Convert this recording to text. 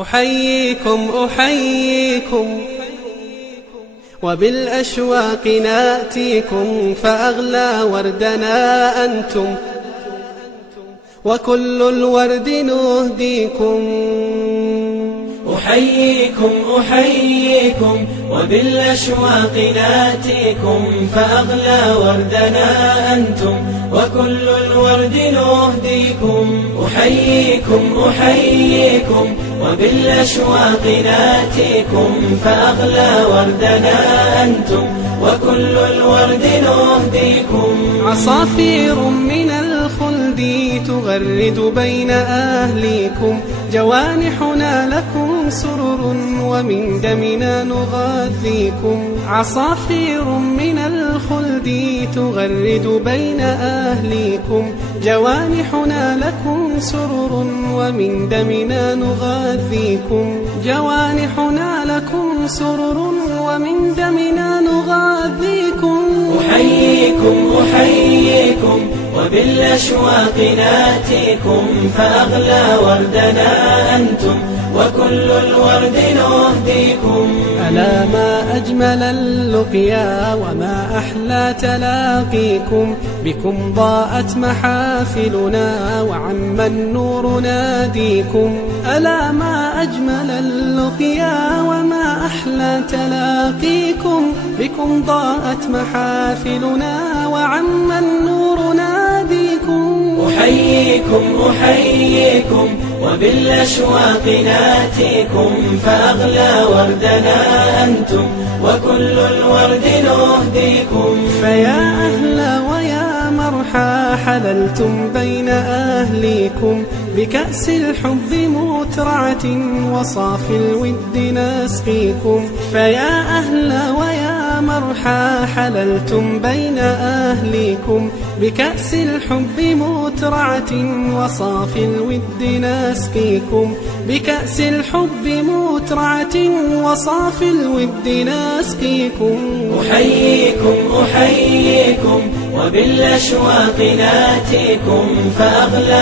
أحييكم أحييكم وبالأشواق ناتيكم، فأغلى وردنا أنتم وكل الورد نهديكم. أحييكم أحييكم وبالأشواق ناتيكم، فأغلى وردنا أنتم وكل الورد نهديكم. أحييكم أحييكم وبالأشواق ناتيكم، فأغلى وردنا أنتم وكل الورد نهديكم. عصافير من الخلد تغرد بين أهليكم، جوانحنا لكم سرر ومن دمنا نغذيكم. عصافير من الخلد تغرد بين أهليكم، جوانحنا لكم سرر ومن دمنا نغذيكم. جوانحنا لكم سرر ومن دمنا نغذيكم. أحييكم أحييكم وبالأشواق ناتيكم، فأغلى وردنا أنتم وكل الورد نهديكم. ألا ما أجمل اللقيا وما أحلى تلاقيكم، بكم ضاءت محافلنا وعم النور ناديكم. ألا ما أجمل اللقيا وما أحلى تلاقيكم، بكم ضاءت محافلنا وعم النور ناديكم. أحييكم أحييكم وبالأشواق ناتيكم، فأغلى وردنا أنتم وكل الورد نهديكم. فيا أهلا ويا مرحى حللتم بين أهليكم، بكأس الحب مترعة وصافي الود نسقيكم. فيا أهلا ويا مرحى حللتم بين أهليكم، بكأس الحب مترعة وصافي الود نسقيكم. بكأس الحب مترعة وصافي الود نسقيكم. أحييكم أحييكم وبالأشواق ناتيكم، فأغلى